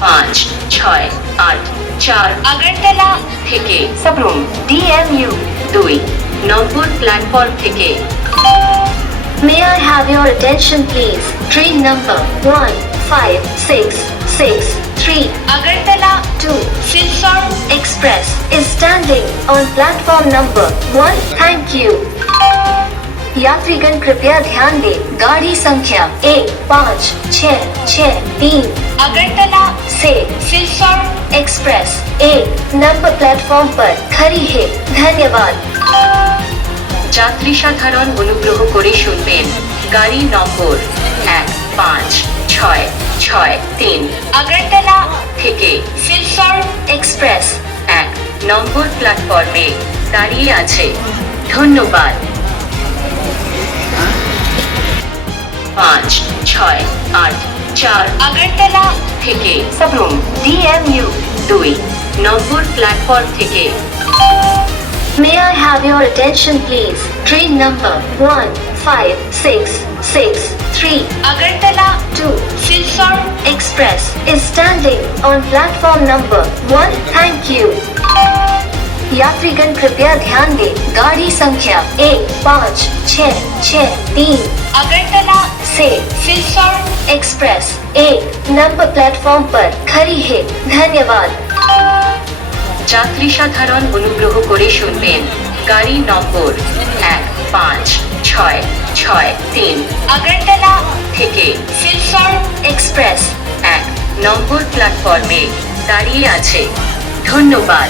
5, 6, 8, 4 আগরতলা থেকে সাবরুম DMU 2 নম্বর platform থেকে May I have your attention please? Train number 1563 Agartala to Silchar Express is standing on platform number 1. Thank you. यात्रीगण कृपया ध्यान दें, गाड़ी संख्या 1563 আগরতলা से শিলচর एक्सप्रेस 1 नंबर प्लेटफॉर्म पर खड़ी है। धन्यवाद। যাত্রী সাধারণ অনুগ্রহ করে শুনবেন, গাড়ি নম্বর 1563 আগরতলা থেকে শিলচর एक्सप्रेस 1 নম্বর প্ল্যাটফর্মে দাঁড়িয়ে আছে। ধন্যবাদ। 5, 6, 8, 4 আগরতলা থেকে সাবরুম DMU 2 নম্বর প্ল্যাটফর্ম থেকে May I have your attention please? Train number 1563 Agartala to Silchar Express is standing on platform number 1. Thank you. यात्रीगण कृपया ध्यान दें, गाड़ी संख्या 1563 আগরতলা से শিলচর एक्सप्रेस 1 नंबर प्लेटफॉर्म पर खड़ी है। धन्यवाद। যাত্রী সাধারণ অনুগ্রহ করে শুনবেন, গাড়ি নম্বর 1563 আগরতলা থেকে শিলচর एक्सप्रेस 1 নম্বর প্ল্যাটফর্মে দাঁড়িয়ে আছে। ধন্যবাদ।